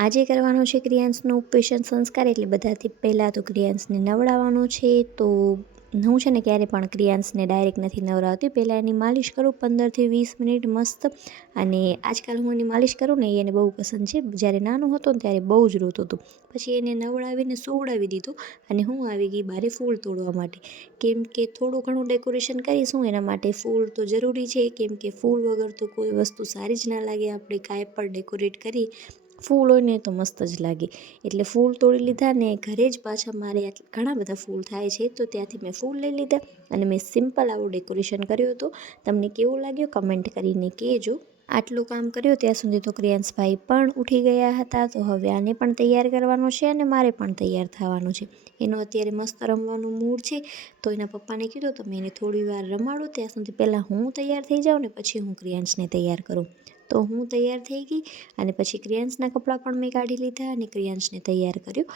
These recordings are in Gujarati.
આજે કરવાનો છે ક્રિયાંશનો ઉપવેશન સંસ્કાર, એટલે બધાથી પહેલાં તો ક્રિયાંશને નવડાવવાનો છે. તો હું છે ને ક્યારે પણ ક્રિયાંશને ડાયરેક્ટ નથી નવડાવતી, પહેલાં એની માલિશ કરું 15 થી 20 મિનિટ મસ્ત. અને આજકાલ હું એની માલિશ કરું ને એને બહુ પસંદ છે. જ્યારે નાનો હતો ને ત્યારે બહુ જ રોતો હતો, પછી એને નવડાવીને સુવડાવી દીધું અને હું આવી ગઈ બહાર ફૂલ તોડવા માટે. કેમ કે થોડું ઘણું ડેકોરેશન કરીશું એના માટે ફૂલ તો જરૂરી છે, કેમ કે ફૂલ વગર તો કોઈ વસ્તુ સારી જ ના લાગે. આપણે કાંઈ પણ ડેકોરેટ કરી ફૂલ હોય ને તો મસ્ત જ લાગે. એટલે ફૂલ તોડી લીધા ને ઘરે જ પાછા મારે ઘણા બધા ફૂલ થાય છે, તો ત્યાંથી મેં ફૂલ લઈ લીધા અને મેં સિમ્પલ આવું ડેકોરેશન કર્યું હતું. તમને કેવો લાગ્યો કમેન્ટ કરીને કહેજો. આટલું કામ કર્યું ત્યાં સુધી તો ક્રિયાંશભાઈ પણ ઉઠી ગયા હતા. તો હવે આને પણ તૈયાર કરવાનો છે અને મારે પણ તૈયાર થવાનું છે. એનો અત્યારે મસ્ત રમવાનું મૂડ છે, તો એના પપ્પાને કીધું તો મેં એને થોડી વાર રમાડું. ત્યાં સુધી પહેલાં હું તૈયાર થઈ જાઉં ને પછી હું ક્રિયાંશને તૈયાર કરું. તો હું તૈયાર થઈ ગઈ અને પછી ક્રિયાંશના કપડાં પણ મેં કાઢી લીધા અને ક્રિયાંશને તૈયાર કર્યો.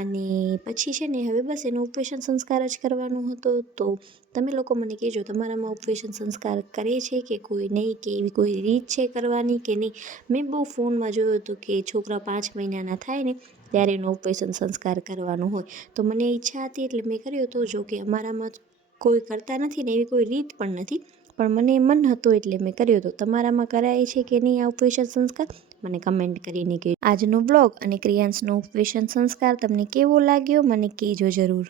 અને પછી છે ને હવે બસ એનો ઉપવેશન સંસ્કાર જ કરવાનો હતો. તો તમે લોકો મને કહેજો, તમારામાં ઉપવેશન સંસ્કાર કરે છે કે કોઈ નહીં, કે એવી કોઈ રીત છે કરવાની કે નહીં. મેં બહુ ફોનમાં જોયું હતું કે છોકરા 5 મહિનાના થાય ને ત્યારે એનો ઉપવેશન સંસ્કાર કરવાનો હોય. તો મને ઈચ્છા હતી એટલે મેં કર્યો હતો. જો કે અમારામાં કોઈ કરતા નથી ને એવી કોઈ રીત પણ નથી, પણ મને મન હતું એટલે મેં કર્યો હતો. તમારામાં કરાય છે કે નહીં આ ઉપવેશન સંસ્કાર, મને કમેન્ટ કરીને કહેજો. આજનો બ્લોગ અને ક્રિયાંશનો ઉપવેશન સંસ્કાર તમને કેવો લાગ્યો મને કહેજો જરૂર.